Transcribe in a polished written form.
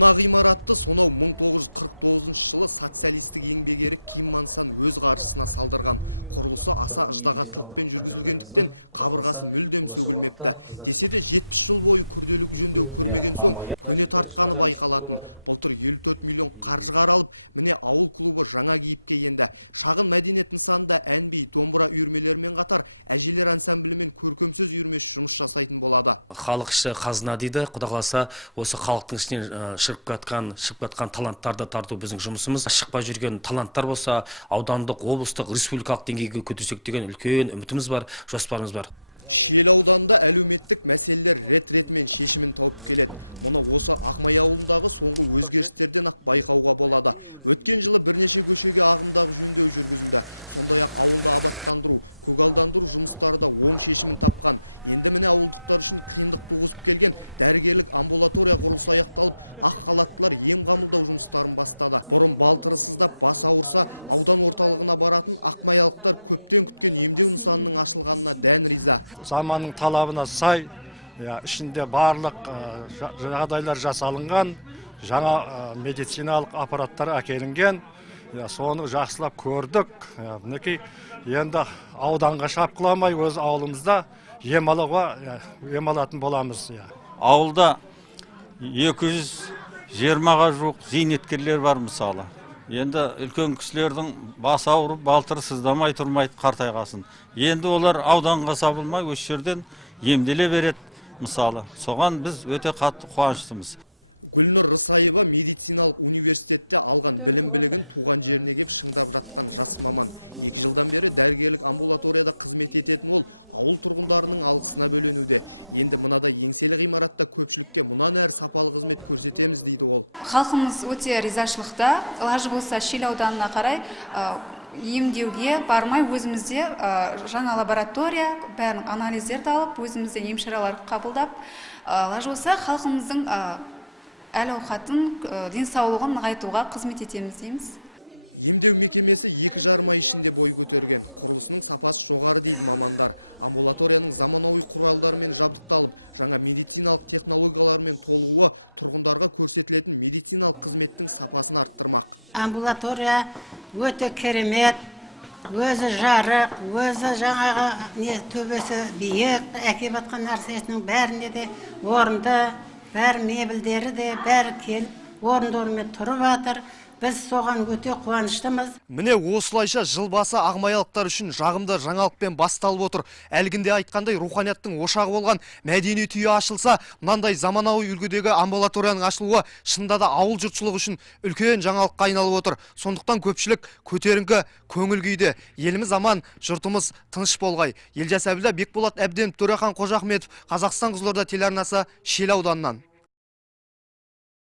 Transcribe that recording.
Мына ғимаратты сонау 1949 жылы социалистік еңбек ері Ким Нансан өз қаржысына салдырған. Құрылысы аса ыждағаттықпен жүргізілгендіктен қабырғасы мүлдем сөгілмепті. Десе де 70 жыл бойы күрделіп жүрген байқалады. Былтыр 54 миллион қаржы қаралып, міне ауыл клубы жаңа кейіпке енді. Шағын мәдениет нысанында ән би, домбыра үйірмелермен қатар әжелер ансамблімен көркемсөз үйірмесі жұмыс жасайтын болады. Халық іші қазына дейді. Құдай қаласа осы халықтың ішінен шығып жатқан таланттарды тарту біздің жұмысымыз. Шықпай жүрген таланттар болса, аудандық, облыстық, республикалық деңгейге көтерсек деген үлкен үмітіміз бар, жоспарымыз бар. Шиелі ауданында әлеуметтік мәселелер рет-ретімен шешімін тауып келеді. Мұны осы Ақмай ауылындағы соңғы өзгерістерден ақ байқауға болады. Өткен жылы бірнеше көшеге ағымдағы күнде жүргізілді. Сондай-ақ ауылды абаттандыру, көгалдандыру жұмыстары да оң шешімін тапқан. Енді міне ауылдықтар үшін қиындық туғызып келген дәрігерлік амбулатория құрылысы аяқталып, ақ халаттылар ем қабылдау жұмыстарын бастады. Бұрын балтырсыздап бас ауырса, аудан орталығына баратын ақмаялықтар көптен күткен емдеу нысанының ашылғанына дән риза. Заманның талабына сай, ішінде барлық жағдайлар жасалынған, жаңа медициналық аппараттар әкелінген. Соны жақсылап көрдік. Мінекей енді ауданға шапқыламай өз ауылымызда ем алатын боламыз. Ауылда 220-ға жуық зейнеткерлер бар мысалы. Енді үлкен кісілердің бас ауырып, балтыры сыздамай тұрмайды, қартайғасын. Енді олар ауданға сабылмай, өз жерден емделе береді мысалы. Соған біз өте қатты қуаныштымыз. Гүлнұр Рысаева медициналық университетте алған білім-білігін туған жеріне кеп шыңдап жатқан жас маман. Жылдан бері дәрігерлік амбулаторияда қызмет ететін ол ауыл тұрғындарының алғысына бөленуде. Енді мынадай еңселі ғимаратта көпшілікке мұнан әрі сапалы қызмет көрсетеміз дейді ол. Халқымыз өте ризашылықта. Лажы болса Шиелі ауданына қарай емдеуге бармай өзімізде жаңа лаборатория, бәрін анализдерді алып, өзімізде емшаралар қабылдап, лажы болса халқымыздың әл-ауқатын, денсаулығын нығайтуға қызмет етеміз дейміз. Емдеу мекемесі 2,5 ай ішінде бой көтерген. Құрылысының сапасы жоғары дейді мамандар. Амбулаторияның заманауи құралдарымен жабдықталып, жаңа медициналық технологиялармен толуы тұрғындарға көрсетілетін медициналық қызметтің сапасын арттырмақ. Амбулатория өте керемет, өзі жарық, өзі жаңағы төбесі биік, әкеп атқан нәрсесінің бәріне де орынды, бәрі мебелдері де, бәрі келіп, орындарымен тұрып жатыр. Біз соған өте қуаныштымыз. Міне осылайша жыл басы ағмаялықтар үшін жағымды жаңалықпен басталып отыр. Әлгінде айтқандай руханияттың ошағы болған мәдениет үйі ашылса, мынандай заманауи үлгідегі амбулаторияның ашылуы шынында да ауыл жұртшылығы үшін үлкен жаңалыққа айналып отыр. Сондықтан көпшілік көтеріңкі көңіл күйде. Еліміз аман, жұртымыз тыныш болғай. Елжас Әбілда, Бекболат Әбденов, Төрехан Қожахметов, Қазақстан Қызылорда телеарнасы, Шиелі ауданынан.